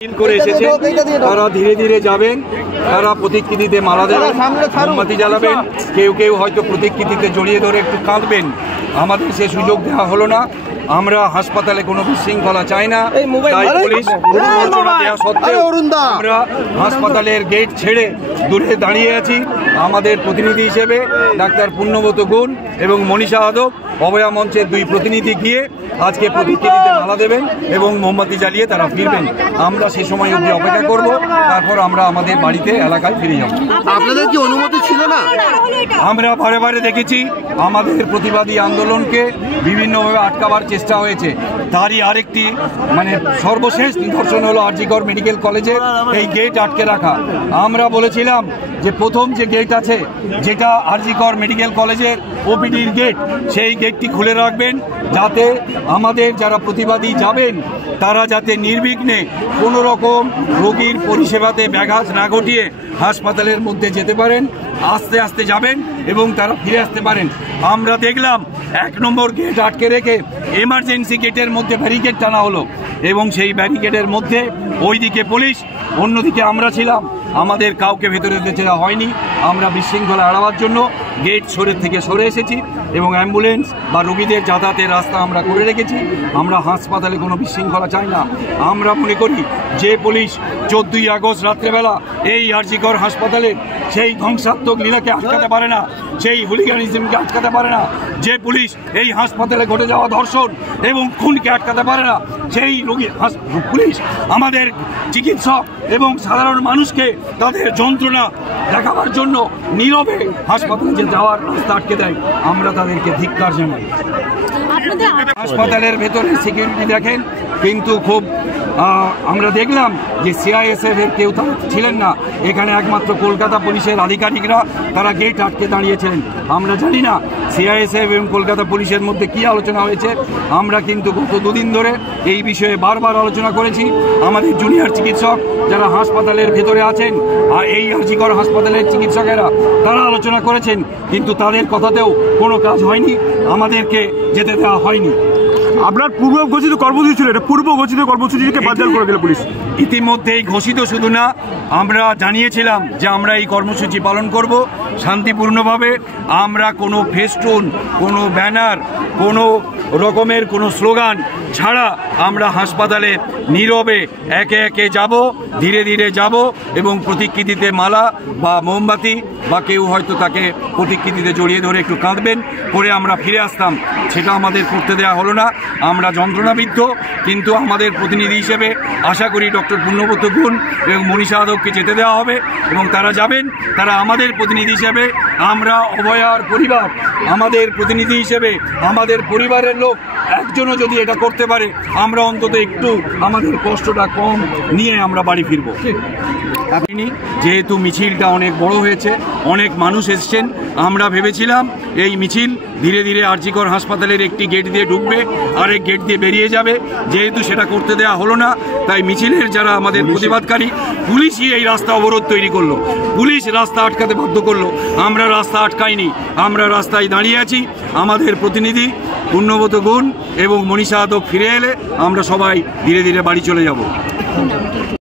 করে এসেছে তারা ধীরে ধীরে যাবেন, তারা প্রতিকৃতিতে মালা দেবেন, মোমবাতি জ্বালাবেন, কেউ কেউ হয়তো প্রতিকৃতিতে জড়িয়ে ধরে একটু কাঁদবেন। আমাদের সে সুযোগ দেওয়া হলো না। আমরা হাসপাতালে কোনো বিশৃঙ্খলা চাই না, তাই পুলিশ সূচনা দেওয়া সত্ত্বেও আমরা হাসপাতালের গেট ছেড়ে দূরে দাঁড়িয়ে আছি। আমাদের প্রতিনিধি হিসেবে ডাক্তার পুণ্যব্রত গুণ এবং মনীষা আদব অভয়া মঞ্চের দুই প্রতিনিধি গিয়ে আজকে প্রতিকৃতিতে মালা দেবেন এবং মোমবাতি জ্বালিয়ে তারা ফিরবেন। আমরা সে সময় অবধি অপেক্ষা করব, তারপর আমরা আমাদের বাড়িতে এলাকায় ফিরে যাব। আপনাদের কি অনুমতি ছিল না? আমরা বারে বারে দেখেছি আমাদের প্রতিবাদী আন্দোলনকে বিভিন্নভাবে আটকাবার চেষ্টা হয়েছে। তারই আরেকটি সর্বশেষ নিদর্শন হলো আরজিকর মেডিকেল কলেজের এই গেট আটকে রাখা। আমরা বলেছিলাম যে প্রথম যে গেট আছে, যেটা আরজিকর মেডিকেল কলেজের ওপিডির গেট, সেই গেটটি খুলে রাখবেন, যাতে আমাদের যারা প্রতিবাদী যাবেন তারা যাতে নির্বিঘ্নে কোনো রকম রোগীর পরিষেবাতে ব্যাঘাত না ঘটিয়ে হাসপাতালের মধ্যে যেতে পারেন, আস্তে আস্তে যাবেন এবং তারা ফিরে আসতে পারেন। আমরা দেখলাম 1 নম্বর গেট আটকে রেখে এমার্জেন্সি গেটের মধ্যে ব্যারিকেড টানা হলো এবং সেই ব্যারিকেডের মধ্যে ওইদিকে পুলিশ, অন্যদিকে আমরা ছিলাম। আমাদের কাউকে ভেতরে যেতে দেওয়া হয়নি। আমরা বিশৃঙ্খলা এড়াবার জন্য গেট থেকে সরে এসেছি এবং অ্যাম্বুলেন্স বা রোগীদের যাতায়াতের রাস্তা আমরা করে রেখেছি। আমরা হাসপাতালে কোনো বিশৃঙ্খলা চাই না। আমরা মনে করি যে পুলিশ 14ই আগস্ট রাত্রেবেলা এই আরজিকর হাসপাতালে সেই ধ্বংসাত্মক লীলাকে আটকাতে পারে না, সেই হুলিগানিজমকে আটকাতে পারে না, যে পুলিশ এই হাসপাতালে ঘটে যাওয়া ধর্ষণ এবং খুনকে আটকাতে পারে না, সেই পুলিশ আমাদের চিকিৎসক এবং সাধারণ মানুষকে তাদের যন্ত্রণা দেখাবার জন্য নীরবে হাসপাতালে যাওয়ার রাস্তা আটকে দেয়। আমরা তাদেরকে ধিক্কার জানাই। হাসপাতালের ভেতরে সিকিউরিটি দেখেন, কিন্তু খুব আমরা দেখলাম যে সিআইএসএফ এর কেউ ছিলেন না। এখানে একমাত্র কলকাতা পুলিশের আধিকারিকরা তারা গেট আটকে দাঁড়িয়েছিলেন। আমরা জানি না সিআইএসএফ এবং কলকাতা পুলিশের মধ্যে কি আলোচনা হয়েছে। আমরা কিন্তু গত 2 দিন ধরে এই বিষয়ে বারবার আলোচনা করেছি। আমাদের জুনিয়র চিকিৎসক যারা হাসপাতালের ভেতরে আছেন, আর এই আরজিকর হাসপাতালের চিকিৎসকেরা তারা আলোচনা করেছেন, কিন্তু তাদের কথাতেও কোনো কাজ হয়নি, আমাদেরকে যেতে দেওয়া হয়নি। আপনার পূর্ব ঘোষিত কর্মসূচি ছিল, এটা পূর্ব ঘোষিত কর্মসূচিকে বাতিল করে দিল পুলিশ। ইতিমধ্যেই ঘোষিত শুধু না, আমরা জানিয়েছিলাম যে আমরা এই কর্মসূচি পালন করব শান্তিপূর্ণভাবে। আমরা কোনো ফেস্টুন, কোনো ব্যানার, কোনো রকমের কোনো স্লোগান ছাড়া আমরা হাসপাতালে নীরবে একে একে যাব, ধীরে ধীরে যাব এবং প্রতিকৃতিতে মালা বা মোমবাতি বা কেউ হয়তো তাকে প্রতিকৃতিতে জড়িয়ে ধরে একটু কাঁদবেন করে আমরা ফিরে আসতাম। সেটা আমাদের করতে দেওয়া হলো না। আমরা যন্ত্রণাবিদ্ধ, কিন্তু আমাদের প্রতিনিধি হিসেবে আশা করি ডক্টর পুণ্যব্রত গুণ এবং মনীষা আদবকে যেতে দেওয়া হবে এবং তারা যাবেন। তারা আমাদের প্রতিনিধি হিসেবে, আমরা অভয়ার পরিবার, আমাদের প্রতিনিধি হিসেবে আমাদের পরিবারের লোক একজনও যদি এটা করতে পারে, আমরা অন্তত একটু আমাদের কষ্টটা কম নিয়ে আমরা বাড়ি ফিরব। যেহেতু মিছিলটা অনেক বড় হয়েছে, অনেক মানুষ এসছেন, আমরা ভেবেছিলাম এই মিছিল ধীরে ধীরে আরজিকর হাসপাতালের একটি গেট দিয়ে ঢুকবে, আরেক গেট দিয়ে বেরিয়ে যাবে। যেহেতু সেটা করতে দেওয়া হলো না, তাই মিছিলের যারা আমাদের প্রতিবাদকারী, পুলিশই এই রাস্তা অবরোধ তৈরি করলো, পুলিশ রাস্তা আটকাতে বাধ্য করলো। আমরা রাস্তা আটকাইনি, আমরা রাস্তায় দাঁড়িয়ে আছি। আমাদের প্রতিনিধি পুণ্যব্রত গুণ এবং মনীষা আদব ফিরে এলে আমরা সবাই ধীরে ধীরে বাড়ি চলে যাব।